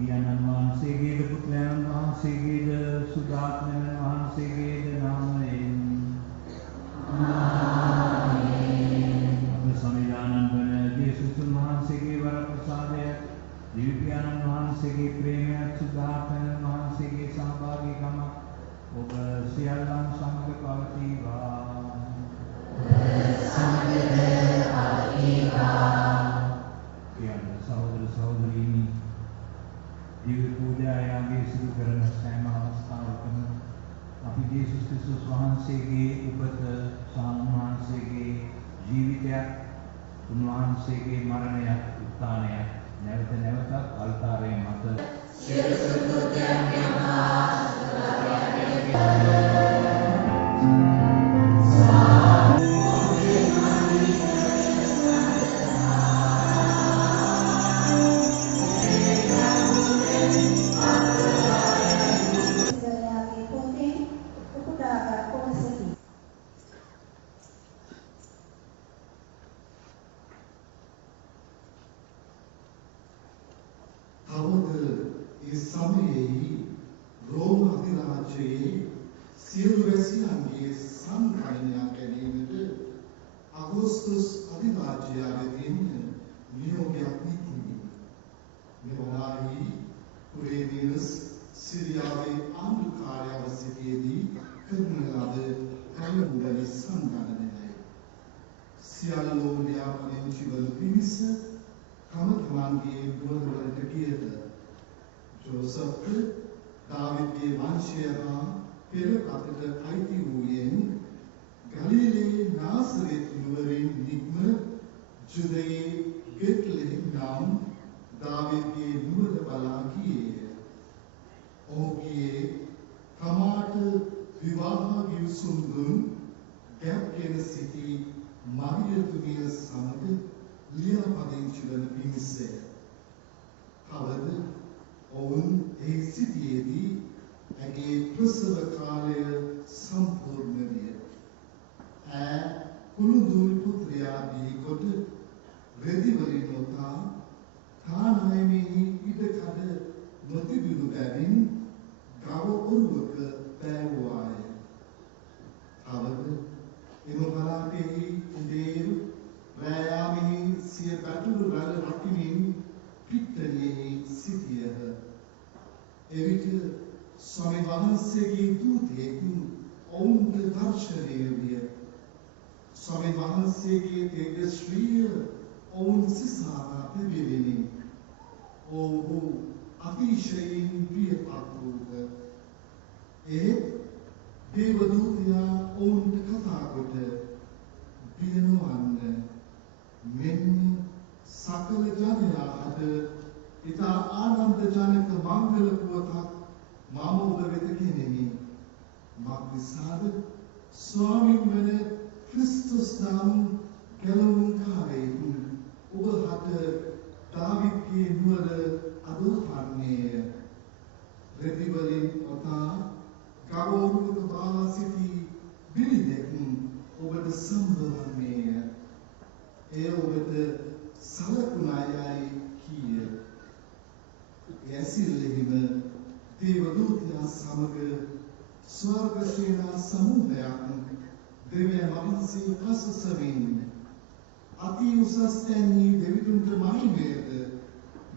පියාණන් වහන්සේගේද පුත්‍රයන් වහන්සේගේද සුදාත්මයන් වහන්සේගේද නාමයෙන් අප සමිදානන් වන ජේසුස් වහන්සේගේ වරප්‍රසාදය දිව්‍යපියාණන් වහන්සේගේ ප්‍රේමයත් සුදාත්මයන් වහන්සේගේ සහභාගීකම ඔබ සියල්ලන් සමග පවතිවා. පියාණන් සහෝදර සහෝදරීනි දිව්‍ය පූජායාගේ සිදු කරන සෑම අවස්ථාවකම අපි ජේසුස් ක්‍රිස්තුස් වහන්සේගේ උපත සහ උන්වහන්සේගේ ජීවිතයත් උන්වහන්සේගේ මරණයත් උත්ථානයත් නැවත නැවතත් අල්තාරයේ මත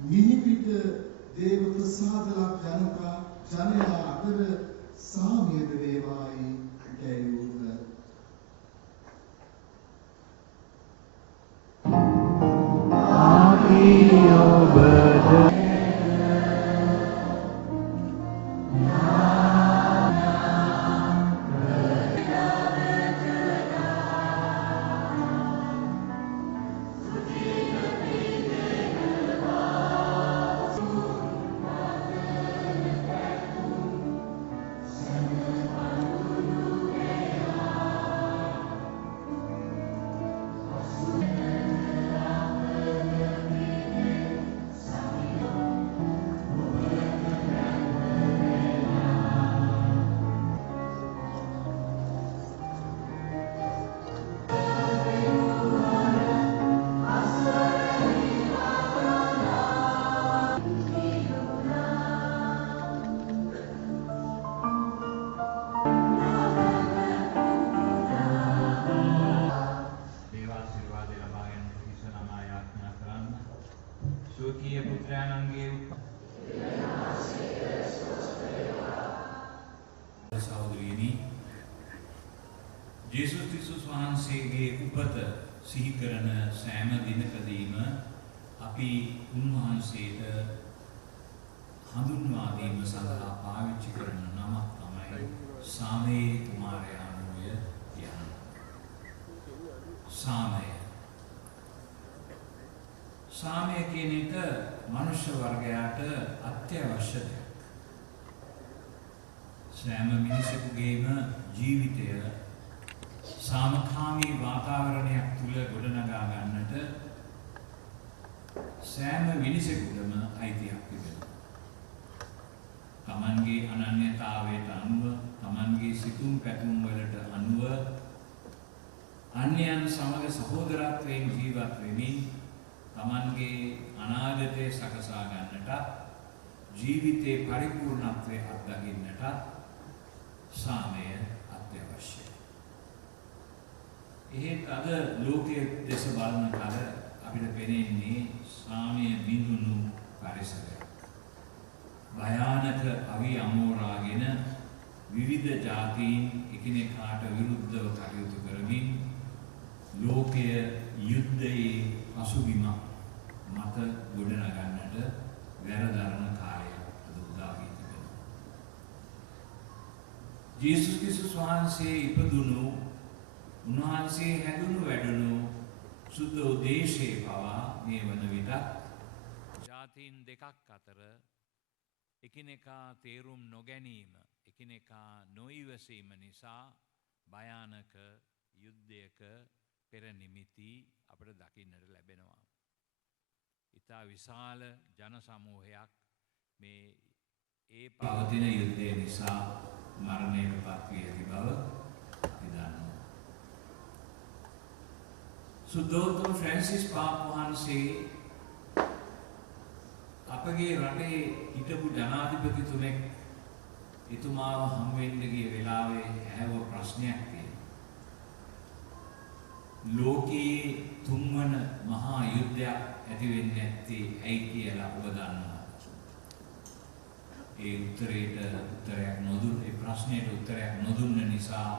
මිනිපිට දේව ප්‍රසාදලක් ජනතා ජනයා අතර සාමියද වේවායි කැයූහ. ජේසුස් ක්‍රිස්තුස් වහන්සේගේ උපත සිහි කරන සෑම දිනකදීම අපි උන්වහන්සේට හඳුන්වා දීම සඳහා පාවිච්චි කරන නමක් තමයි සාමයේ කුමාරයාණෝය යන සාමය. සාමය කියන එක මනුෂ්‍ය වර්ගයාට අත්‍යවශ්‍ය දෙයක්. සෑම මිනිසෙකුගේම ජීවිතය සාමකාමී වාතාවරණයක් තුළ ගොඩනගා ගන්නට සෑම මිනිසෙකුටම අයිතියක් තිබෙනවා. තමන්ගේ අනන්‍යතාවයට අනුව, තමන්ගේ සිතුම් පැතුම් වලට අනුව අන්‍යයන් සමග සහෝදරත්වයෙන් ජීවත් වෙමින් තමන්ගේ අනාගතය සකසා ගන්නට, ජීවිතේ පරිපූර්ණත්වය අත්දකින්නට සාමය අත්‍යවශ්‍යයි. එහෙත් අද ලෝකයේ දෙස බලන කල අපිට පෙනෙන්නේ සාමය බිඳුණු පරිසරයක්. භයානක අවි අමෝරාගෙන විවිධ ජාතීන් එකිනෙකාට විරුද්ධව කටයුතු කරමින් ලෝකය යුද්ධයේ පසුබිම මත ගොඩනගන්නට වැරදරන කාලයක් අද උදා වී තිබෙනවා. ජේසුස් ක්‍රිස්තුස් වහන්සේ ඉපදුණු, උන්වහන්සේ හැදුණු වැඩුණු සුද්ධ දේශේ පවා මේ වන විට ජාතීන් දෙකක් අතර එකිනෙකා තේරුම් නොගැනීම, එකිනෙකා නොඉවසීම නිසා භයානක යුද්ධයක පෙර නිමිති අපට දකින්නට ලැබෙනවා. ඉතා විශාල ජන සමූහයක් මේ ඒ පවතින යුද්ධය නිසා මරණයට පත්වී ඇති බව අපි දන්නවා. සුද්ධෝත්තම ෆ්‍රැන්සිස් පාප් වහන්සේ අපගේ රටේ හිටපු ජනාධිපතිතුමෙක් එතුමාව හම්බෙන්න ගිය වෙලාවේ ඇහුව ප්‍රශ්නයක් තියෙනවා. ලෝකයේ තුන්වන මහා යුද්ධයක් ඇති වෙන්නේ නැත්තේ ඇයි කියලා ඔබ දන්නවද? ඒ ප්‍රශ්නයට උත්තරයක් නොදුන්න නිසා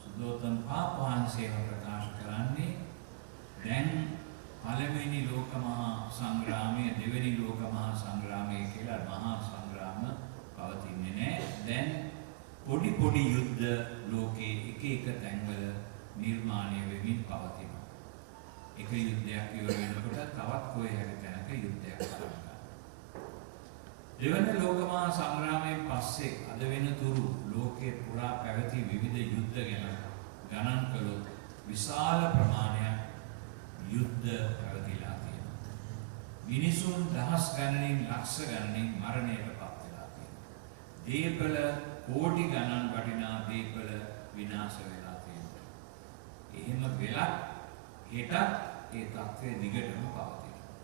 සුද්ධෝත්තම පාප් වහන්සේව ප්‍රකාශ කරන්නේ දැන් පළවෙනි ලෝක මහා සංග්‍රාමය, දෙවෙනි ලෝක මහා සංග්‍රාමය කියලා මහා සංග්‍රාම පවතින්නේ නැහැ. දැන් පොඩි පොඩි යුද්ධ ලෝකේ එක එක තැන්වල නිර්මාණය වෙමින් පවතිනවා. එක යුද්ධයක් ඉවර වෙනකොට තවත් කොහේ හරි තැනක යුද්ධයක් කරනවා. දෙවන ලෝක මහා සංග්‍රාමයෙන් පස්සේ අද වෙනතුරු ලෝකේ පුරා පැවති විවිධ යුද්ධ ගැන ගණන් කළොත් විශාල ප්‍රමාණයක් යුද්ධ පැවතිලා තියෙනවා. මිනිසුන් දහස් ගණනින්, ලක්ෂ ගණනින් මරණයට පත් වෙලා තියෙනවා. දීපල කෝටි ගණන් වටිනා දීපල විනාශ වෙලා තියෙනවා. එහෙම වෙලක් හෙට ඒ තත්ත්වය දිගටම පවතිනවා.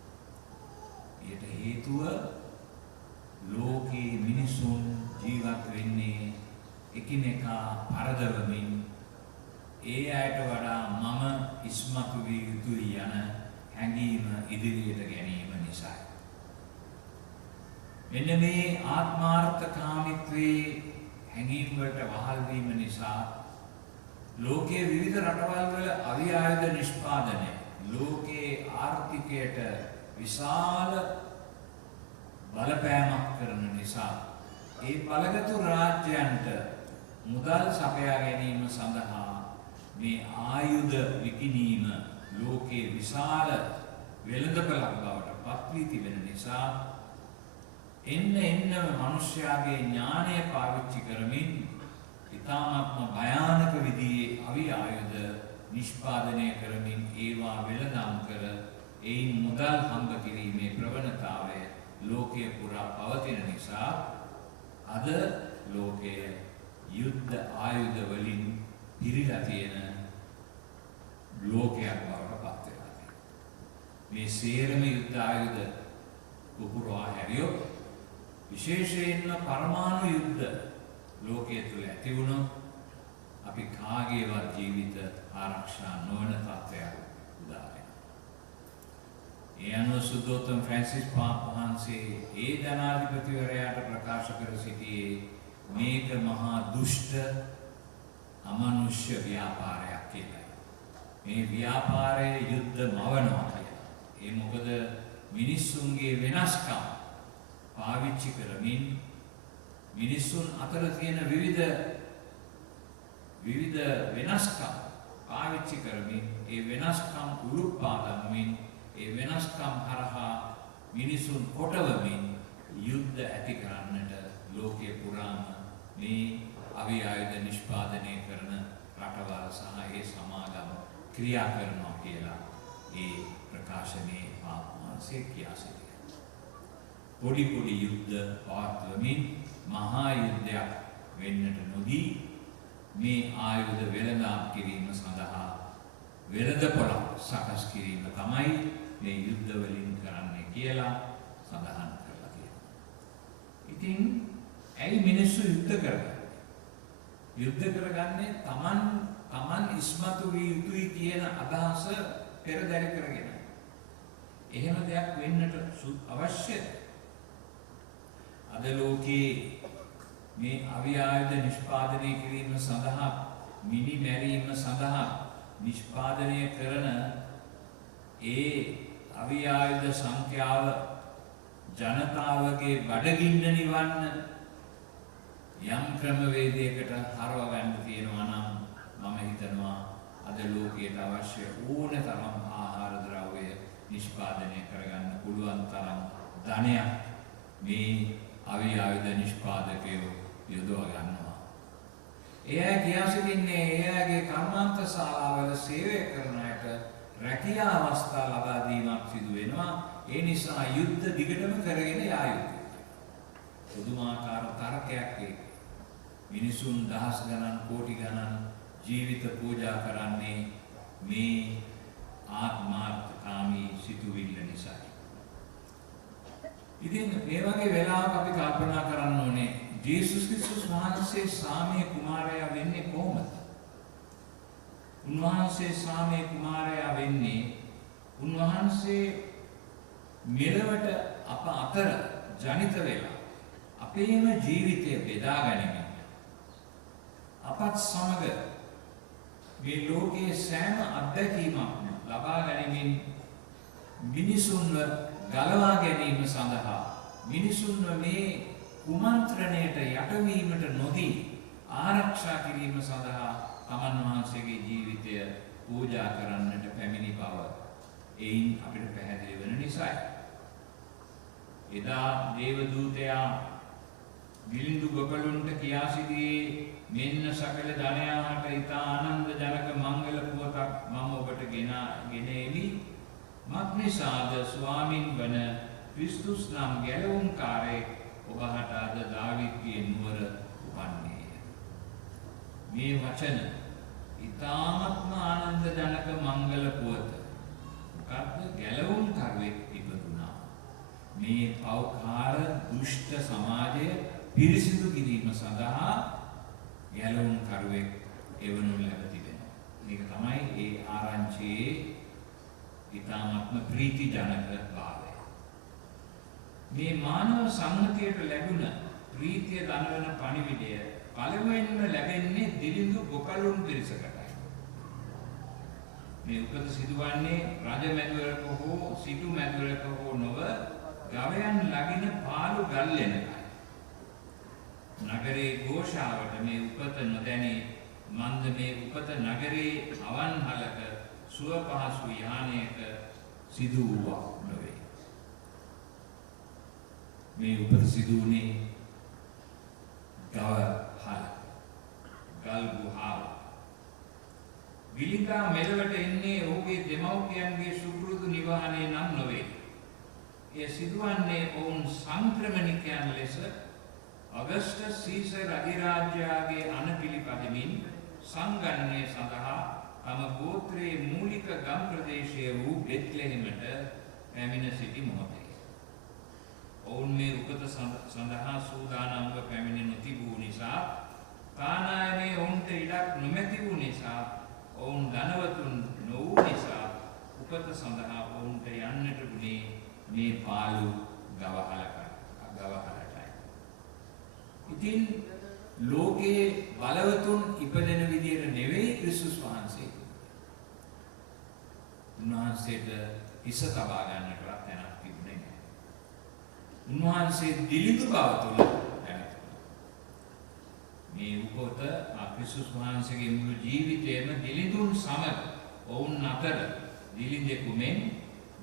ඊට හේතුව ලෝකේ මිනිසුන් ජීවත් වෙන්නේ එකිනෙකා පරදවමින්, ඒ අයට වඩා මම ඉස්මතු විය යුතුයි යන හැඟීම ඉදිරියට ගැනීම නිසායි. මෙන්න මේ ආත්මාර්ථකාමීත්වයේ හැඟීම් වලට වහල් වීම නිසා ලෝකයේ විවිධ රටවල් වල අවි ආයුධ නිෂ්පාදනය ලෝකයේ ආර්ථිකයට විශාල බලපෑමක් කරන නිසා ඒ බලගතු රාජ්‍යයන්ට මුදල් සපයා ගැනීම සඳහා මේ ආයුධ විකිණීම ලෝකයේ විශාල වෙළඳපළක් බවට පත් වී තිබෙන නිසා එන්න මිනිස්යාගේ ඥානය පාවිච්චි කරමින් ඉතාමත්ම භයානක විදිහේ අවි ආයුධ නිෂ්පාදනය කරමින් ඒවා වෙළඳාම් කර එයින් මුදල් හම්බ කිරීමේ ප්‍රවණතාවය ලෝකයේ පුරා පවතින නිසා අද ලෝකයේ යුද්ධ ආයුධ වලින් පිරීලා තියෙන ලෝකයක් බවට පත් වෙලා තියෙනවා. මේ සේරම යුද්ධ ආයුධ පුපුරවා හැරියොත් විශේෂයෙන්ම පරමාණු යුද්ධ ලෝකයේ තුල ඇති වුණොත් අපි කාගේවත් ජීවිත ආරක්ෂා නොවන තත්ත්වයක් උදා වෙනවා. ඒ අනුව සුද්ධෝත්තම ෆ්‍රැන්සිස් වහන්සේ ඒ ජනාධිපතිවරයාට ප්‍රකාශ කර සිටියේ මේක මහා දුෂ්ට අමනුෂ්‍ය ව්‍යාපාරයක් කියලා. මේ ව්‍යාපාරයේ යුද්ධ මවනවා කියලා. ඒ මොකද මිනිස්සුන්ගේ වෙනස්කම් පාවිච්චි කරමින් මිනිසුන් අතර තියෙන විවිධ වෙනස්කම් පාවිච්චි කරමින් ඒ වෙනස්කම් උරුප්පා ගන්නමින් ඒ වෙනස්කම් හරහා මිනිසුන් කොටවමින් යුද්ධ ඇති කරන්නට ලෝකයේ පුරාම මේ අවි ආයුධ නිෂ්පාදනය කරන රටවල් සහ ඒ සමාගම් ක්‍රියා කරනවා කියලා ඒ ප්‍රකාශනයේ පාපමාංශය කියා සිටිනවා. පොඩි යුද්ධ පවත්වමින් මහා යුද්ධයක් වෙන්නට නොදී මේ ආයුධ වෙළඳාම් කිරීම සඳහා වෙළඳපොළ සකස් කිරීම තමයි මේ යුද්ධ වලින් කරන්නේ කියලා සඳහන් කරලා තියෙනවා. ඉතින් ඇයි මිනිස්සු යුද්ධ කරන්නේ? යුද්ධ කරගන්නේ තමන් ඉස්මතු වී යුතුයි කියන අදහස පෙරදරි කරගෙන. එහෙම දෙයක් වෙන්නට අවශ්‍යද? අද ලෝකයේ මේ අවි ආයුධ නිෂ්පාදනය කිරීම සඳහා මිනි මැරීම සඳහා නිෂ්පාදනය කරන ඒ අවි ආයුධ සංඛ්‍යාව ජනතාවගේ බඩගින්න නිවන්න යම් ක්‍රමවේදයකට හරවගන්න තියෙනවා නම් මම හිතනවා අද ලෝකයට අවශ්‍ය ඕනතරම් ආහාර ද්‍රව්‍ය නිෂ්පාදනය කරගන්න පුළුවන් තරම් ධනයක් මේ අවි ආයුධ නිෂ්පාදකයෝ යොදවා ගන්නවා. එයා කියා සිටින්නේ එයාගේ කර්මාන්ත ශාලාවල සේවය කරන අයට රැකියා අවස්ථා ලබා දීමක් සිදු වෙනවා. ඒ නිසා යුද්ධ දිගටම කරගෙන යා යුතුයි. පුදුමාකාර තර්කයක් ඒක. මිනිසුන් දහස් ගණන් කෝටි ගණන් ජීවිත පූජා කරන්නේ මේ ආත්මාර්ථකාමී සිතුවිල්ල නිසා. ඉතින් මේ වගේ වෙලාවක අපි කල්පනා කරන්න ඕනේ ජේසුස් ක්‍රිස්තුස් වහන්සේ සාමයේ කුමාරයා වෙන්නේ කොහොමද? උන්වහන්සේ සාමයේ කුමාරයා වෙන්නේ උන්වහන්සේ මෙලවට අප අතර ජනිත වෙලා අපේම ජීවිතය බෙදා ගැනීම අපත් සමග මේ ලෝකයේ සෑම අත්දැකීමක්ම ලබා ගැනීමෙන් මිනිසුන්ව ගලවා ගැනීම සඳහා මිනිසුන්ව මේ කුමන්ත්‍රණයට යටවීමට නොදී ආරක්ෂා කිරීම සඳහා තමන් වහන්සේගේ ජීවිතය පූජා කරන්නට පැමිණි බව එයින් අපිට පැහැදිලි වෙන නිසායි. එදා දේවදූතයා විලිඳු ගොපලුන්ට කියා සිටියේ මෙන්න සකල ජනයාට ඉතා ආනන්ද ජනක මංගල පුවතක් මම ඔබට ගෙන එමි. මක්නිසාද ස්වාමින් වන ක්‍රිස්තුස් නම් ගැලවුම්කාරයෙක් ඔබහට අද දාවිත්ගේ නුවර උපන්නේය. මේ වචන ඉතාමත්ම ආනන්ද ජනක මංගල පුවත. මොකද්ද? ගැලවුම්කරුවෙක් ඉපදුනා. මේ පෞකාර දුෂ්ට සමාජය පිරිසිදු කිරීම සඳහා ගැලවුම්කරුවෙක් එවනු ලැබ තිබෙනවා. මේක තමයි ඒ ආරංචියේ ඉතාමත්ම ප්‍රීතිජනක භාවය. මේ මානව සංහතියට ලැබුණ ප්‍රීතිය දනවන පණිවිඩය පළමුවෙන්ම ලැබෙන්නේ දිලිඳු ගොපලුන් පිරිසකටයි. මේ උපත සිදුවන්නේ රජ මැදුරක හෝ සිටු මැදුරක හෝ නොව ගවයන් ලගින පාළු ගල්ලෙනකයි. නගරේ ഘോഷාවට මේ උපත නොදැනී මන්ද මේ උපත නගරේ අවන්හලක සුව පහසු යානයක සිදු වූවා නොවේ. මේ උපත සිදු වුණේ ගල් ගුහාව. විලිකා මෙලවට එන්නේ ඔහුගේ දෙමව්පියන්ගේ සුපුරුදු නිවහනේ නම් නොවේ. එය සිදුවන්නේ ඔවුන් සංක්‍රමණිකයන් ලෙස අගස්ටස් සීසර් අධිරාජ්‍යයාගේ අනපිළිපදමින් සංගණනය සඳහා තම ගෝත්‍රයේ මූලික ගම් ප්‍රදේශය වූ බෙත්ලෙහෙමට පැමිණ සිටි මොහොතේ. ඔවුන් මේ උපත සඳහා සූදානම්ව පැමිණ නොතිබූ නිසා කානායනේ ඔවුන්ට ඉඩක් නොමැති වූ නිසා ඔවුන් ධනවතුන් නොවූ නිසා උපත සඳහා ඔවුන්ට යන්නට වුණේ මේ පාළු ගවහලටයි. ඉතින් ලෝකයේ බලවතුන් ඉපදෙන විදියට නෙවෙයි ක්‍රිස්තුස් වහන්සේ. උන්වහන්සේට හිස තබා ගන්නටවත් තැනක් තිබුණේ නැහැ. උන්වහන්සේ දිලිඳු බව තුළ දැනෙනවා. මේ උපත ක්‍රිස්තුස් වහන්සේගේ මුළු ජීවිතයම දිලිඳුන් සමග ඔවුන් අතර දිලිඳෙකු මෙන්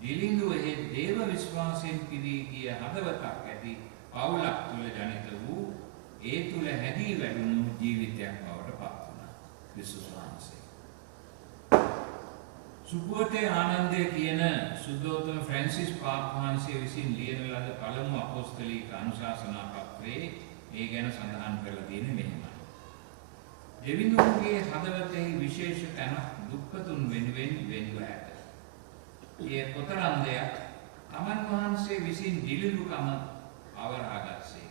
දිලිඳුවේ දේව විශ්වාසයෙන් පිරී ගිය හදවතක් ඇති පවුලක් තුළ ජනිත වූ ඒ තුළ හැදී වැඩුණු ජීවිතයක් බවට පත් වුණා ක්‍රිස්තුස් වහන්සේ. සුබෝධේ ආනන්දය කියන සුද්ධෝත්තම ෆ්‍රැන්සිස් පාප් වහන්සේ විසින් ලියන ලද පළමු අපොස්තලික අනුශාසනා පත්‍රයේ ඒ ගැන සඳහන් කරලා තියෙන්නේ මෙහෙමයි. දෙවිඳුන්ගේ හදවතෙහි විශේෂ තැනක් දුක්ඛතුන් වෙනුවෙන් වෙන්ව ඇත. ඒ කොතරම් දෙයක් තමන් වහන්සේ විසින් දිලිඳුකම අවරාගත්සේ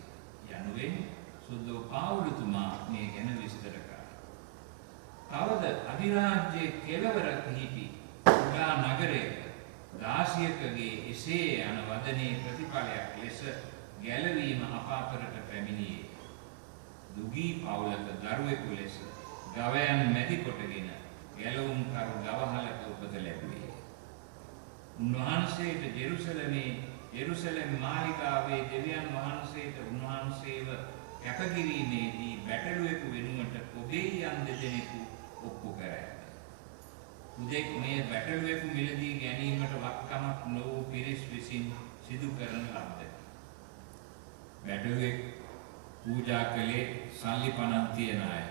යනුවෙන් සුද්ධෝ පාවුලතුමා මේ ගැන විස්තර කරා. තවද අධිරාජ්‍යයේ කෙළවර හිටි කුඩා නගරයක දාසියකගේ එසේ යන වදනේ ප්‍රතිඵලයක් ලෙස ගැලවීම අපාතරට පැමිණියේ. දුගී පවුලක දරුවෙකු ලෙස ගවයන් මැදි කොටගෙන ගැලවුම් කරු ගවහලක උපත ලැබුවේ. උන්වහන්සේට ජෙරුසලම් මාලිගාවේ දෙවියන් වහන්සේට උන්වහන්සේව කැපකිරීමේදී බැටළුවෙකු වෙනුවට ඔබේයන් දෙදෙනෙකු ඔප්පු කර ඇත. උදෙක් මේ බැටළුවෙකු මිලදී ගැනීමට වත්කමක් නොවූ පිරිස් විසින් සිදු කරන ලද්දකි. බැටළුවෙක් පූජා කළේ සල්ලි පණක් තියන අය.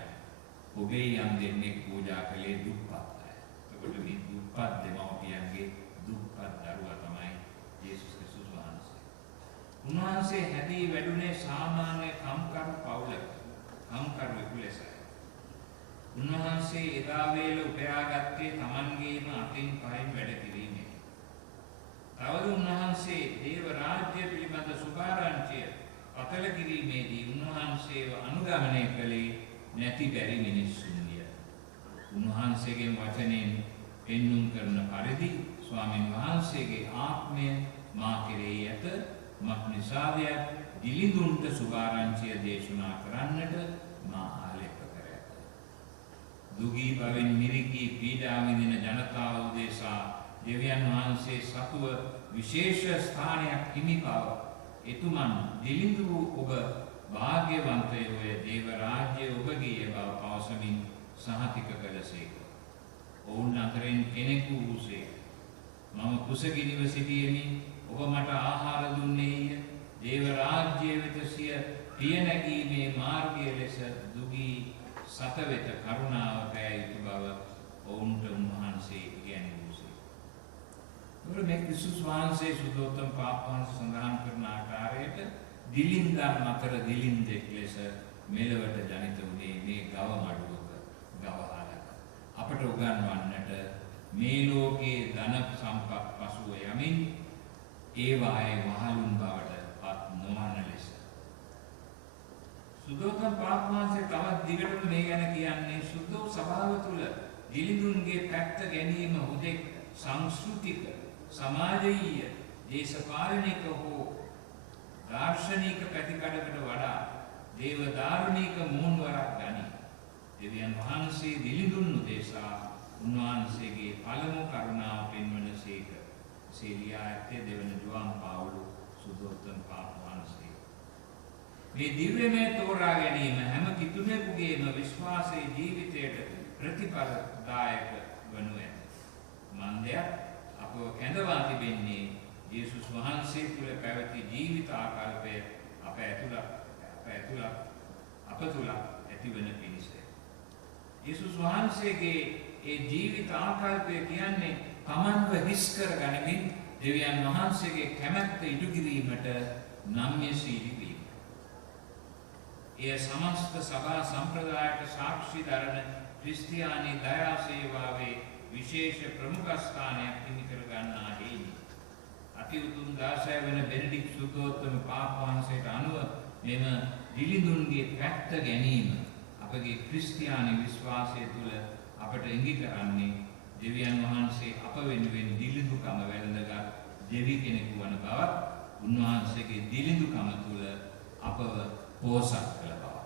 ඔබේයන් දෙන්නෙක් පූජා කළේ දුප්පත් අය. එතකොට මේ දුප්පත් දෙමව්පියන්ගේ දුප්පත් දරුවා තමයි යේසුස් ක්‍රිස්තුස් වහන්සේ. උන්වහන්සේ හැදී වැඩුණේ සාමාන්‍ය කම්කරු පවුලක කම්කරුවෙකු ලෙසයි. උන්වහන්සේ එදා වේල උපයාගත්තේ තමන්ගේම අතින් පහින් වැඩ කිරීමේ. තවද උන්වහන්සේ දේව රාජ්‍ය පිළිබඳ සුභාරංචිය අතල කිරීමේදී උන්වහන්සේව අනුගමනය කළේ නැති බැරි මිනිස්සුන්ය. උන්වහන්සේගේ වචනයෙන් පෙන්눔 කරන පරිදි ස්වාමීන් වහන්සේගේ ආත්මය මා කෙරෙහි ඇත. මක් නිසාදය දිලිඳුන්ට සුභාරංචිය දේශනා කරන්නට මා ආලේප කර ඇත. දුගී බවෙන් මිරිකී පීඩා විඳින ජනතාව උදෙසා දෙවියන් වහන්සේ සතුව විශේෂ ස්ථානයක් හිමි බව එතුමන් දිලිඳු ඔබ භාග්‍යවන්තයෝය දේව රාජ්‍ය ඔබගේ බව පවසමින් සහතික කළසේක. ඔවුන් අතරින් කෙනෙකු වූසේ මම කුසගිනිව සිටියෙමි ඔබ මට ආහාර දුන්නේය. දේව රාජ්‍ය වෙත සිය පිය නැගීමේ මාර්ගය ලෙස දුගී සත වෙත කරුණාව පෑ යුතු බව ඔවුන්ට උන්වහන්සේ ඉගැන්වූසේ. මේ ක්‍රිස්තුස් වහන්සේ සුද්ධෝත්තම පාප් වහන්සේ සඳහන් කරන ආකාරයට දිලින්දන් අතර දිලින්දෙක් ලෙස මෙලවට ජනිත වුණේ මේ ගව මඩුවක ගවහලක. අපට උගන්වන්නට මේ ලෝකයේ ධන සම්පත් පසුව යමින් ඒවායේ මහලුන් බවට පත් නොවන ලෙස. සුද්ධෝත්තම පාප් වහන්සේ තවත් දිගටම මේ ගැන කියන්නේ සුද්ධෝ සභාව තුළ දිලිඳුන්ගේ පැත්ත ගැනීම හුදෙක් සංස්කෘතික සමාජීය දේශපාලනික හෝ දාර්ශනික පැතිකඩකට වඩා දේව ධාර්මික මූණවරක් ගනි. දෙවියන් වහන්සේ දිලිඳුන් උදෙසා උන්වහන්සේගේ පළමු කරුණාව පෙන්වනසේක. සීලියා ඇත්තේ දෙවන ජෝන් පාවුලු සුදෝත්තම පාපවහන්සේ. මේ දිව්‍යමය තෝරා ගැනීම හැම කිතුමෙකුගේම විශ්වාසයේ ජීවිතයට ප්‍රතිඵලදායක වනු ඇත. මන්දයක් අපව කැඳවා තිබෙන්නේ යේසුස් වහන්සේ තුළ පැවති ජීවිත ආකල්පය අප තුළ ඇතිවන පිණිස. යේසුස් වහන්සේගේ ඒ ජීවිත ආකල්පය කියන්නේ තමන්ව හිස් කර ගනිමින් දෙවියන් වහන්සේගේ කැමැත්ත ඉටු කිරීමට නම්‍යශීලී වීම. එය සමස්ත සභා සම්ප්‍රදායට සාක්ෂි දරන ක්‍රිස්තියානි දයා සේවාවේ විශේෂ ප්‍රමුඛ ස්ථානයක් හිමි කර ගන්නා හේයි. අති උතුම් 16 වන බෙනඩික්ට් සුද්ධෝත්තම පාපවහන්සේට අනුව මෙම දිලිඳුන්ගේ පැත්ත ගැනීම අපගේ ක්‍රිස්තියානි විශ්වාසය තුළ අපට ඉඟි කරන්නේ දෙවියන් වහන්සේ අප වෙනුවෙන් දිලිඳුකම වැළඳගත් දෙවි කෙනෙකු වන බවත් උන්වහන්සේගේ දිලිඳුකම තුළ අපව පෝසත් කළ බවත්.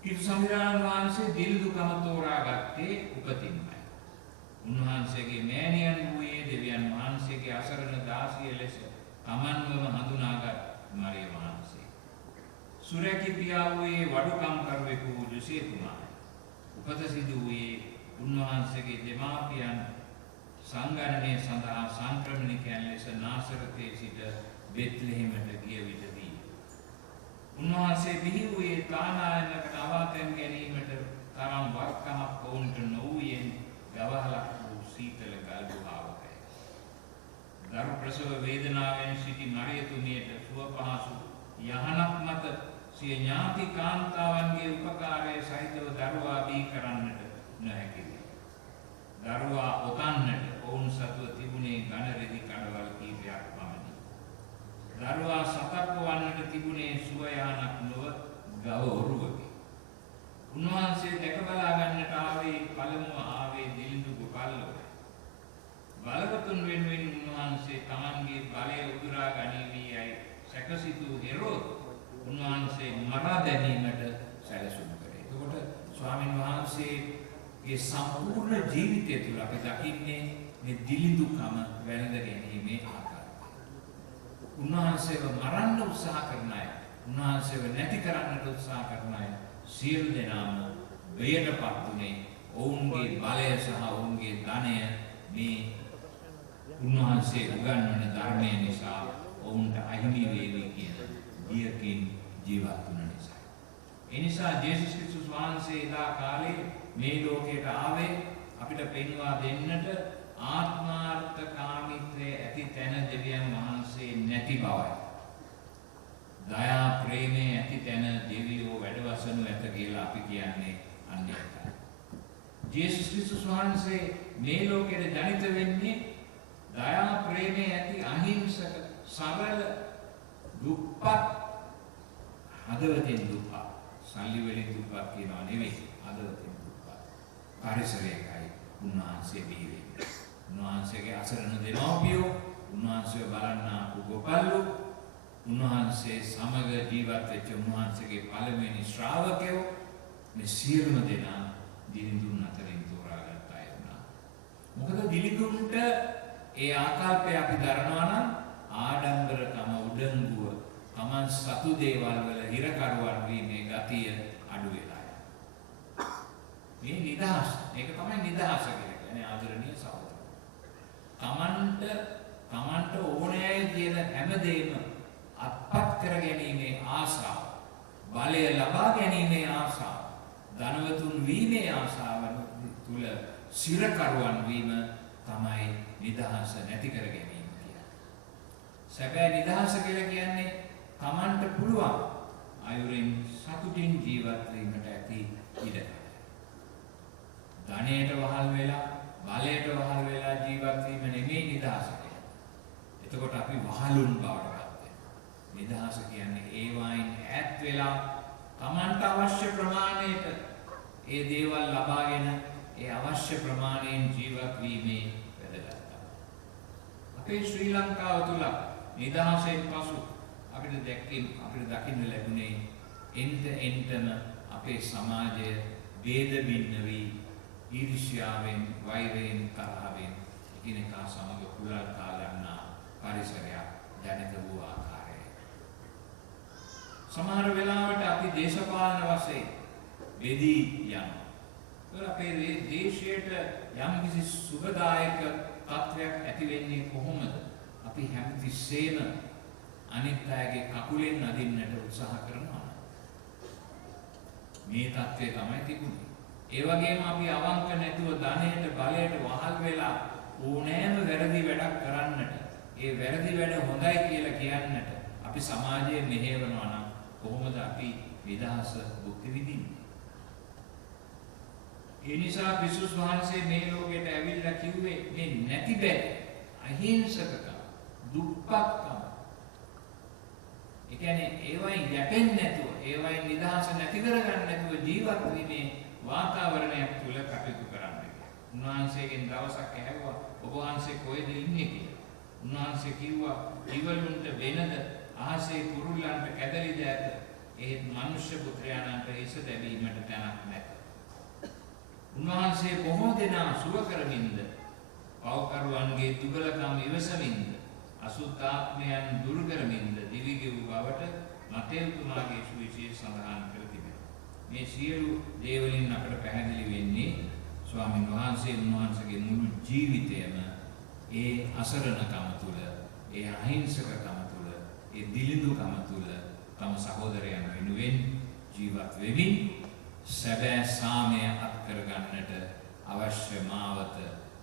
ක්‍රිස්තු සංවිධාන වහන්සේ දිලිඳුකම තෝරාගත්තේ උපතින්මයි. උන්වහන්සේගේ මෑණියන් වූයේ දෙවියන් වහන්සේගේ අසරණ දාසිය ලෙස තමන්වම හඳුනාගත් මරිය වහන්සේ. සුරැකි පියා වූයේ වඩුකම් කරුවෙකු වූ යොසේපුමායි. උපත සිදු වූයේ උන්වහන්සේගේ දෙමාපියන් සංගණනය සඳහා සංක්‍රමණිකයන් ලෙස නාසරතේ සිට බෙත්ලෙහෙමට ගිය විටදී. උන්වහන්සේ බිහි වූයේ තානායමකට අවාතැන් ගැනීමට තරම් වර්කමක් ඔවුන්ට නොවූයෙන් ගවහලක් වූ සීතල ගල් ගුහාවකය. දරු ප්‍රසව වේදනාවෙන් සිටි මරියතුමියට සුව පහසු යහනක් මත සිය ඥාති කාන්තාවන්ගේ උපකාරය සහිතව දරුවා බිහි කරන්නට නොහැකි විය. දරුවා ඔතන්නට ඔවුන් සතුව තිබුණේ ඝන රෙදි කඩවල් කීපයක් පමණි. දරුවා සතක් වන්නට තිබුණේ සුව යහනක් නොව ගව ඔරුවකි. උන්වහන්සේ දැක බලා ගන්නට පළමුව ආවේ දිලිඳු ගොපල්ලෝ. බලවතුන් වෙනුවෙන් උන්වහන්සේ තමන්ගේ බලය උදුරා ගනිවීයයි සැකසිතූ හෙරෝද් උන්වහන්සේ මරා දැමීමට සැලසුම් කරේ. එතකොට ස්වාමීන් වහන්සේගේ සම්පූර්ණ ජීවිතය තුළ අපි දකින්නේ මේ දිලිඳුකම වැළඳ ගැනීමේ ආකාරය. උන්වහන්සේව මරන්න උත්සාහ කරන අය, උන්වහන්සේව නැති කරන්නට උත්සාහ කරන අය සියලු දෙනාම බයටපත් වුණේ ඔවුන්ගේ බලය සහ ඔවුන්ගේ ධනය මේ උන්වහන්සේ උගන්වන ධර්මය නිසා ඔවුන්ට අහිමි වේවි කියන බියකින් ජීවත් වුණ නිසා. ඒ නිසා ජේසුස් ක්‍රිස්තුස් වහන්සේ එදා කාලේ මේ ලෝකයට ආවේ අපිට පෙන්වා දෙන්නට ආත්මාර්ථකාමීත්වයේ ඇති තැන දෙවියන් වහන්සේ නැති බවයි. දයා ප්‍රේමයේ ඇති තැන දෙවියෝ වැඩවසනු ඇත කියලා අපි කියන්නේ අන්න ඒකයි. ජේසුස් ක්‍රිස්තුස් වහන්සේ මේ ලෝකෙට ජනිත වෙන්නේ දයා ප්‍රේමයේ ඇති අහිංසක සරල දුප්පත් හදවතින් දුප්පත් සල්ලි වලින් දුප්පත් කියනවා නෙවෙයි හදවතින් දුප්පත් පරිසරයකයි උන්වහන්සේ බිහි වෙන්නේ. උන්වහන්සේගේ අසරණ දෙමව්පියෝ උන්වහන්සේව බලන්න උගපල්ලු උන්වහන්සේ සමග ජීවත් වෙච්ච උන්වහන්සේගේ පළවෙනි ශ්‍රාවකයෝ මේ සියලුම දෙනා දිලිඳුන් අතරින් තෝරාගත් අය වුණා. මොකද දිලිඳුන්ට ඒ ආකල්පය අපි දරනවා නම් ආඩම්බරකම උඩඟුව තමන් සතු දේවල් වල හිරකරුවන් වීමේ ගතිය අඩු වෙලා යනවා. මේ නිදහස, මේක තමයි නිදහස කියන්නේ ආදරණීය සහෝදරයෝ. තමන්ට ඕනෑයි කියන හැමදේම අත්පත් කර ගැනීමේ ආසාව, බලය ලබා ගැනීමේ ආසාව, ධනවතුන් වීමේ ආසාව තුල සිරකරුවන් වීම තමයි නිදහස නැති කර ගැනීම කියන්නේ. සැබෑ නිදහස කියලා කියන්නේ තමන්ට පුළුවන් අයුරින් සතුටින් ජීවත් වීමට ඇති ඉඩ. ධනයට වහල් වෙලා, බලයට වහල් වෙලා ජීවත් වීම නෙමෙයි නිදහස කියන්නේ. එතකොට අපි වහලුන් බවට නිදහස කියන්නේ ඒ වයින් ඈත් වෙලා තමන්ට අවශ්‍ය ප්‍රමාණයට ඒ දේවල් ලබාගෙන ඒ අවශ්‍ය ප්‍රමාණයෙන් ජීවත් වීමේ වැදගත්කම. අපේ ශ්‍රී ලංකාව තුල නිදහසෙන් පසු අපිට දකින්න ලැබුණේ එන්ටම අපේ සමාජය ભેද බින්න වී ඊර්ෂ්‍යාවෙන් වෛරයෙන් තරහෙන් එකිනෙකා සමග කුලල් කාලන්නා පරිසරයක් දැනිත වූ ආකාරය. සමහර වෙලාවට අපි දේශපාලන වශයෙන් බෙදී යනවා. ඒත් අපේ දේශයට යම්කිසි සුබදායක තත්වයක් ඇති වෙන්නේ කොහොමද? අපි හැමතිස්සෙම අනිත් අයගේ කකුලෙන් අදින්නට උත්සාහ කරනවා. මේ තත්ත්වය තමයි තිබුණේ. ඒ වගේම අපි අවංක නැතුව ධනයට බලයට වහල් වෙලා ඕනෑම වැරදි වැඩක් කරන්නට, ඒ වැරදි වැඩ හොඳයි කියලා කියන්නට අපි සමාජයේ මෙහෙවනවා නම් කොහොමද අපි නිදහස භුක්ති විඳින්නේ? ඒ නිසා ක්‍රිස්තුස් වහන්සේ මේ ලෝකයට ඇවිල්ලා කිව්වේ මේ නැති බෑ අහිංසකකම, දුප්පත්කම. ඒ කියන්නේ ඒවයින් යැපෙන්නේ නැතුව, ඒවයින් නිදහස නැති කරගන්න නැතුව ජීවත් වීමේ වාතාවරණයක් තුල කටයුතු කරන්න කියලා. උන්වහන්සේගෙන් දවසක් ඇහුවා ඔබ වහන්සේ කොහෙද ඉන්නේ කියලා. උන්වහන්සේ කිව්වා ඉවලුන්ට වෙනද අහසේ කුරුල්ලන්ට කැදලිද ඇත. ඒ මනුෂ්‍ය පුත්‍රයාණන්ට හිස දැවීමට තැනක් නැත. උන්වහන්සේ බොහෝ දෙනා සුව කරමින්ද, පව්කරුවන්ගේ දුබලකම් ඉවසමින්ද, අසුද්ධාත්මයන් දුරු කරමින්ද දිවිගෙව් බවට මතේවුතුමාගේ සුවිශේෂ සඳහන් කර තිබෙනවා. මේ සියලු දේවලින් අපට පැහැදිලි වෙන්නේ ස්වාමීන් වහන්සේ උන්වහන්සේගේ මුළු ජීවිතයම ඒ අසරණකම තුළ, ඒ අහිංසකකම තුළ, ඒ දිලිඳුකම තුළ තම සහෝදරයන් වෙනුවෙන් ජීවත් වෙමින් සැබෑ සාමය අත් කරගන්නට අවශ්‍ය මාවත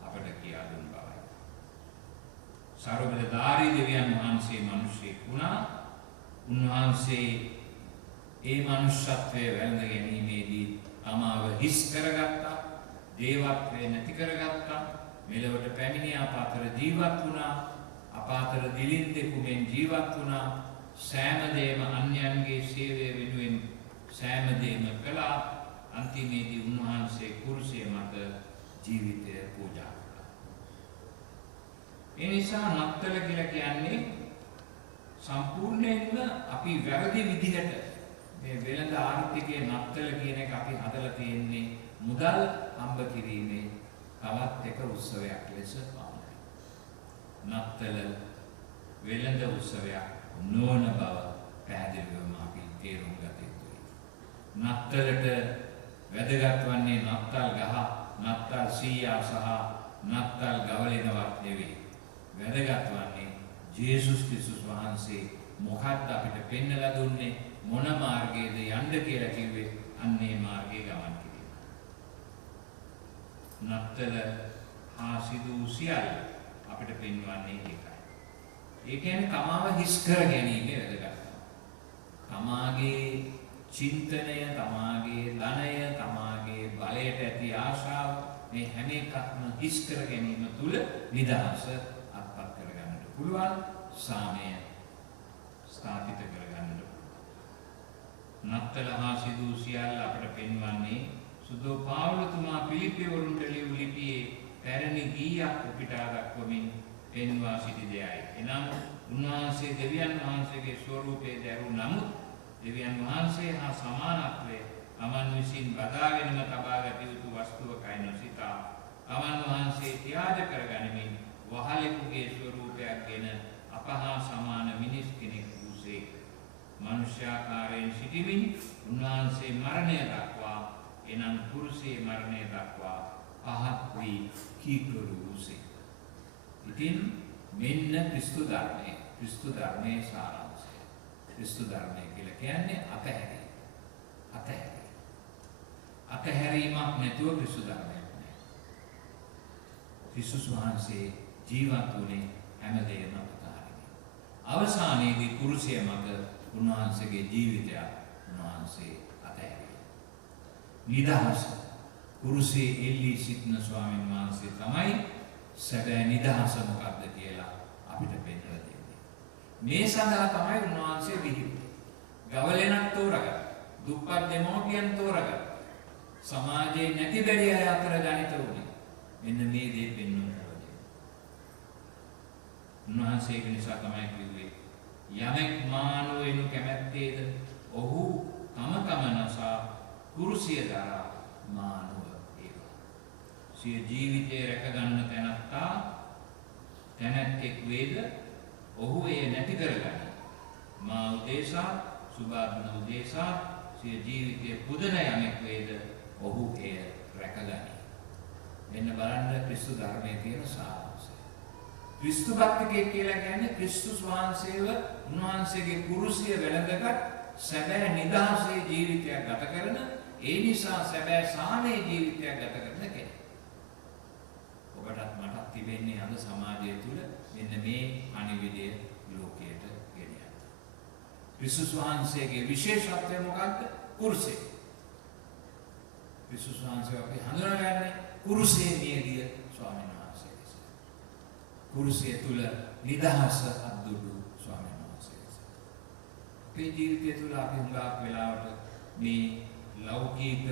අපට කියා දුන් බවයි. සර්වබලධාරී දෙවියන් වහන්සේ මිනිසෙක් වුණා. උන්වහන්සේ ඒ මනුෂ්‍යත්වයේ වැළඳ ගැනීමේදී තමාව හිස් කරගත්තා, දේවත්වය නැති කරගත්තා, මෙලොවට පැමිණි අප අතර ජීවත් වුණා, අප අතර දිලින්දෙකු මෙන් ජීවත් වුණා, සෑම දේම අන්‍යයන්ගේ සේවය වෙනුවෙන් සෑම දේම කළා. අන්තිමේදී උන්වහන්සේ කුරුසිය මත ජීවිතය පූජා කළා. ඒ නිසා නත්තල කියලා කියන්නේ සම්පූර්ණයෙන්ම අපි වැරදි විදිහට මේ වෙළඳ ආර්ථිකයේ නත්තල කියන එක අපි හදලා තියෙන්නේ මුදල් හම්බ කිරීමේ තවත් එක උත්සවයක් ලෙස පමණයි. නත්තල වෙළඳ උත්සවයක් නොවන බව පැහැදිලිවම අපි තේරුම් ගත යුතුයි. නත්තලට වැදගත් වන්නේ නත්තල් ගහ, නත්තල් සීයා සහ නත්තල් ගවලෙනවත් නෙවෙයි. වැදගත් වන්නේ ජේසුස් ක්‍රිස්තුස් වහන්සේ මොකක්ද අපිට පෙන්වලා දුන්නේ, මොන මාර්ගයේද යන්න කියලා කිව්වේ, අන්නේ මාර්ගයේ ගමන් කිරීම. නත්තල හා සිදු සියල්ල අපිට පෙන්වන්නේ ඒකයි. ඒ කියන්නේ තමාව හිස් කර ගැනීම වැදගත්. තමාගේ චින්තනය, තමාගේ ධනය, තමාගේ බලයට ඇති ආශාව, මේ හැම එකක්ම හිස් කර ගැනීම තුළ නිදහස අත්පත් කරගන්නට පුළුවන්, සාමය ස්ථාපිත කරගන්නට පුළුවන්. නත්තල හා සිදු සියල්ල අපට පෙන්වන්නේ සුදෝ පාවුලතුමා පිලිප්පිවරුන්ට ලියූ ලිපියේ පැරණි ගීයක් උපිටා දක්වමින් පෙන්වා සිටි දෙයයි. එනම් උන්වහන්සේ දෙවියන් වහන්සේගේ ස්වරූපයේ දැරු නමුත් දෙවියන් වහන්සේ හා සමානත්වය තමන් විසින් බදාගෙනම තබාගත යුතු වස්තුවකයි නොසිතා තමන් වහන්සේ ත්‍යාග කරගනිමින් වහලෙකුගේ ස්වරූපයක් ගෙන අප හා සමාන මිනිස් කෙනෙක් වූසේ. මනුෂ්‍යාකාරයෙන් සිටිමින් උන්වහන්සේ මරණය දක්වා, එනම් කුරුසේ මරණය දක්වා පහත් වී කීකරු වූසේ. ඉතින් මෙන්න ක්‍රිස්තු ධර්මයේ, ක්‍රිස්තු ධර්මයේ සාරාංශය. ක්‍රිස්තු ධර්මය කියලා කියන්නේ අතහැරීම. අතහැරීමක් නැතුව ක්‍රිස්තු ධර්මයක් නැහැ. ක්‍රිස්තුස් වහන්සේ ජීවත් වුණේ හැමදේම අතහරින්න. අවසානයේදී කුරුසිය මත උන්වහන්සේගේ ජීවිතය උන්වහන්සේ අතහැරියා. නිදහස කුරුසියේ එල්ලී සිටින ස්වාමීන් වහන්සේ තමයි සැබෑ නිදහස මොකක්ද කියලා අපිට පෙන්නලා දෙන්නේ. මේ සඳහා තමයි උන්වහන්සේ විහිදුවේ. ගවලෙනක් තෝරගත්තා. දුප්පත් දෙමෝපියන් තෝරගත්තා. සමාජයේ නැති බැරි අය අතර ගණිත වුණේ. මෙන්න මේ දේ පෙන්වන්න උන්වහන්සේගේ නිසා තමයි කිව්වේ යමෙක් මානව වෙනු කැමැත්තේද ඔහු තම නසා කුරුසිය දරා මානව වේවා. සිය ජීවිතය රැක ගන්න තැනැත්තෙක් වේද ඔහු එය නැති කරගනී. මා උදේසා සුභාග්න උදේසා සිය ජීවිතය පුදන යමෙක් වේද ඔහු එය රැකගනී. මෙන්න බලන්න ක්‍රිස්තු ධර්මයේ තියෙන සාරාංශය. ක්‍රිස්තු භක්තිකයෙක් කියලා කියන්නේ ක්‍රිස්තුස් වහන්සේව උන්වහන්සේගේ කුරුසිය වැළඳගත් සැබෑ නිදහසේ ජීවිතයක් ගත කරන ඒ නිසා සැබෑ සාමයේ ජීවිතයක් ගත කරන කෙනෙක්. ඔබටත් මටත් තිබෙන්නේ අද සමාජය තුළ මෙන්න මේ අනිවිදය ලෝකයට ගෙන යන්න. ක්‍රිස්තුස් වහන්සේගේ විශේෂත්වය මොකක්ද? කුරුසිය. ක්‍රිස්තුස් වහන්සේ අපි හඳුනාගන්නේ කුරුසියේ මියගිය ස්වාමීන් වහන්සේ නිසා. කුරුසිය තුළ නිදහස අද්දුටු ස්වාමීන් වහන්සේ නිසා. අපේ ජීවිතය තුළ අපි හුඟක් වෙලාවට මේ ලෞකික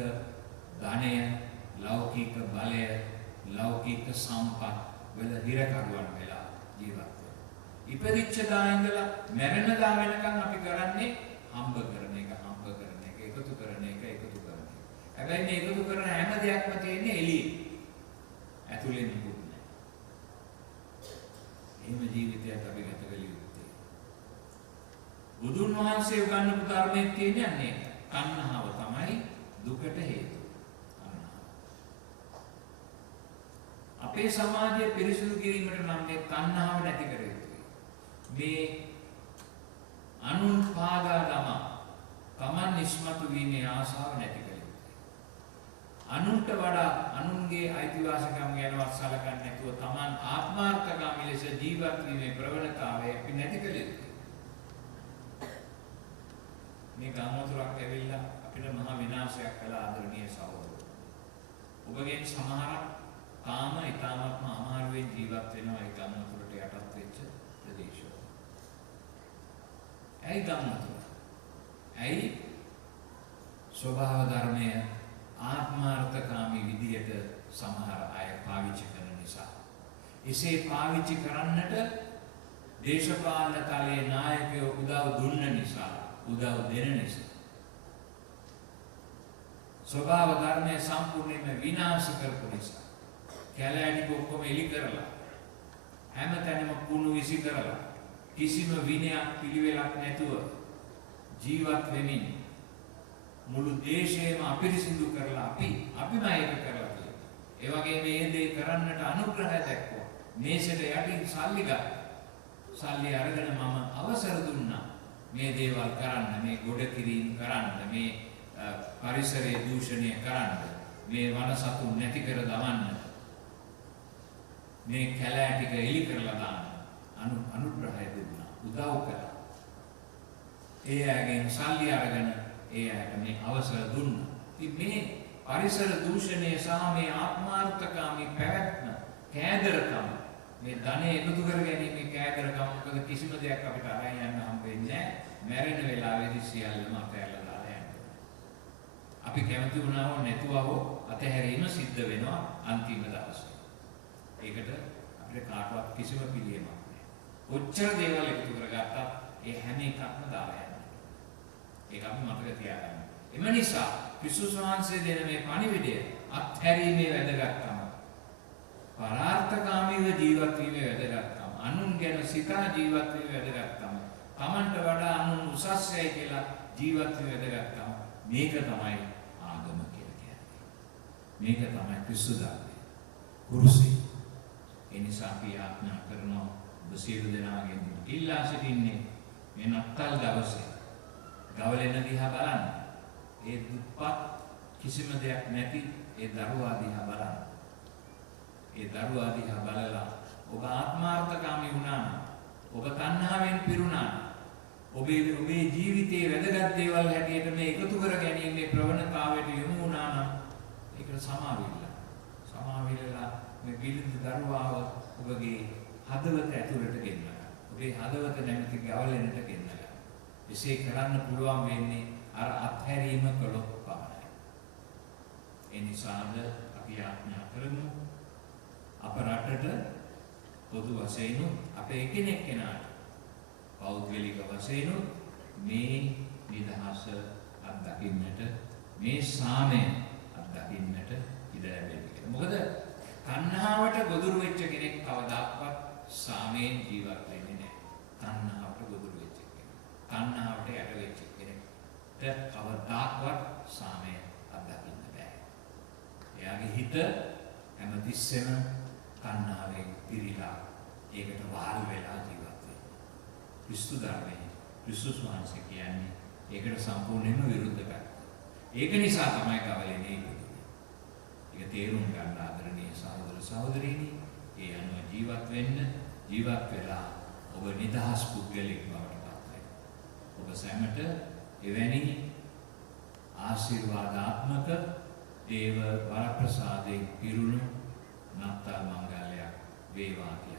ධනය, ලෞකික බලය, ලෞකික සම්පත් වල හිරකරුවන් වෙලා ජීවත් වෙනවා. ඉපදිච්ච දා ඉඳලා මැරෙන දා වෙනකන් අපි කරන්නේ හම්බ කරන එක, එකතු කරන එක. හැබැයි මේ එකතු කරන හැම දෙයක්ම තියෙන්නේ එළියේ. ඇතුලේ නෙකුත් නැහැ. එහෙම ජීවිතයක් අපි ගත කළ යුත්තේ. බුදුන් වහන්සේ උගන්වපු ධර්මයේ තියෙන්නේ අන්නේ තණ්හාව තමයි දුකට හේතුව. අපේ සමාජය පිරිසිදු කිරීමට නම් මේ තණ්හාව නැති කර යුතුයි. මේ අනුන් පාදා දමා තමන් නිස්මතු වීමේ ආශාව නැති කර යුතුයි. අනුන්ට වඩා අනුන්ගේ අයිතිවාසිකම් ගැනවත් සලකන්නේ නැතුව තමන් ආත්මාර්ථකාමී ලෙස ජීවත් වීමේ ප්‍රවණතාවය අපි නැති කර යුතුයි. මේ ගාමතුරක් ඇවිල්ලා අපිට මහා විනාශයක් කළා ආදරණීය සහෝදරයෝ. ඔබගෙන් සමහරක් තාම ඊටාත්ම අමාරුවෙන් ජීවත් වෙනවා ඒ ගාමතුරට යටත් වෙච්ච ප්‍රදේශවල. ඇයි ගාමතුර? ඇයි ස්වභාව ධර්මය ආත්මාර්ථකාමී විදියට සමහර අය පාවිච්චි කරන නිසා. එසේ පාවිච්චි කරන්නට දේශපාලන තලයේ නායකයෝ උදව් දුන්න නිසා, උදව් දෙන නිසා ස්වභාව ධර්මය සම්පූර්ණයෙන්ම විනාශ කරපු නිසා කැලෑඩි ඔක්කොම එලි කරලා හැමතැනම කුණු විසි කරලා කිසිම විනයක් පිළිවෙලක් නැතුව ජීවත් වෙමින් මුළු දේශයම අපිරිසිදු කරලා අපිම ඒක කරලා තියෙනවා. ඒ වගේ මේ දේ කරන්නට අනුග්‍රහය දක්වුවා. මේසෙට යටින් සල්ලි ගත්තා. සල්ලි අරගෙන මම අවසර දුන්නා මේ දේවල් කරන්න, මේ ගොඩ කිරීම කරන්න, මේ පරිසරයේ දූෂණය කරන්න, මේ වනසතුන් නැති කර දමන්න, මේ කැලෑ ටික එලි කරලා දාන්න අනුග්‍රහය දුන්නා, උදව් කළා. ඒ අයගෙන් සල්ලි අරගෙන ඒ අයට මේ අවසර දුන්නා. ඉතින් මේ පරිසර දූෂණය සහ මේ ආත්මාර්ථකාමී පැවැත්ම, කෑදරකම, මේ ධනෙ එකතු කර ගැනීමේ කෑදරකම, මොකද කිසිම දෙයක් අපිට අරන් යන්න හම්බෙන්නේ නැහැ. මැරෙන වෙලාවේදී සියල්ලම අතහැරලා දාලා යනවා. අපි කැමති වුණා හෝ නැතුව හෝ අතහැරීම සිද්ධ වෙනවා අන්තිම දවසේ. ඒකට අපිට කාටවත් කිසිම පිළියමක් නැහැ. ඔච්චර දේවල් එකතු කරගත්තත් ඒ හැම එකක්ම දාලා යනවා. ඒක අපි මතක තියාගන්න. එම නිසා ක්‍රිස්තුස් වහන්සේ දෙන මේ පණිවිඩය අත්හැරීමේ වැදගත්කම, පරාර්ථකාමීව ජීවත් වීමේ වැදගත්කම, අනුන් ගැන සිතා ජීවත් වීමේ වැදගත්කම, තමන්ට වඩා අනුන් උසස්යයි කියලා ජීවත් වීමේ වැදගත්කම, මේක තමයි ආගම කියලා කියන්නේ. මේක තමයි ක්‍රිස්තු ධර්මය. කුරුසි. ඒ නිසා අපි ආඥා කරනවා ඔබ සියලු දෙනාගෙන් ඉල්ලා සිටින්නේ මේ නත්තල් දවසේ ගවලෙන දිහා බලන්න. ඒ දුප්පත් කිසිම දෙයක් නැති ඒ දරුවා දිහා බලන්න. ඒ දරුවා දිහා බලලා ඔබ ආත්මාර්ථකාමී වුණා නම්, ඔබ තණ්හාවෙන් පිරුණා නම්, ඔබේ ජීවිතයේ වැදගත් දේවල් හැටියට මේ එකතු කර ගැනීමේ ප්‍රවණතාවයට යොමු වුණා නම් ඒකට සමාවිල්ලා මේ බිලිඳ දරුවාව ඔබගේ හදවත ඇතුළට ගෙන්නලා, ඔබේ හදවත නැමැති ගවලෙනට ගෙන්නලා. එසේ කරන්න පුළුවන් වෙන්නේ අර අත්හැරීම කළොත් පමණයි. ඒ නිසාද අපි ආඥා කරමු අප රටට පොදු වශයෙන් අපේ එකිනෙක කෙනාට පෞද්ගලික වශයෙන් මේ නිදහස අත්දකින්නට මේ සාමය අත්දකින්නට ඉඩ ලැබෙන්නේ. මොකද තණ්හාවට ගොදුරු වෙච්ච කෙනෙක් කවදාවත් සාමයෙන් ජීවත් වෙන්නේ නැහැ. තණ්හාවට ගොදුරු වෙච්ච කෙනෙක්. තණ්හාවට යට වෙච්ච කෙනෙක්ට කවදාවත් සාමය අත්දකින්න බෑ. එයාගේ හිත හැමතිස්සෙම තණ්හාවෙන් පිරීලා ඒකට වාල් වෙලා ජීවත් වෙනවා. ක්‍රිස්තු ධර්මයේ ක්‍රිස්තුස් වහන්සේ කියන්නේ ඒකට සම්පූර්ණයෙන්ම විරුද්ධ පැත්ත. ඒක නිසා තමයි කවලෙන්නේ ඉපදුනේ. ඒක තේරුම් ගන්න ආදරණීය සහෝදර සහෝදරීනි, ඒ අනුව ජීවත් වෙන්න, ජීවත් වෙලා ඔබ නිදහස් පුද්ගලෙක් බවට පත් වෙන්න. ඔබ සැමට එවැනි ආශිර්වාදාත්මක දේව වරප්‍රසාදයෙන් පිරුණු නත්තල් මංගල්‍යයක් වේවා කියලා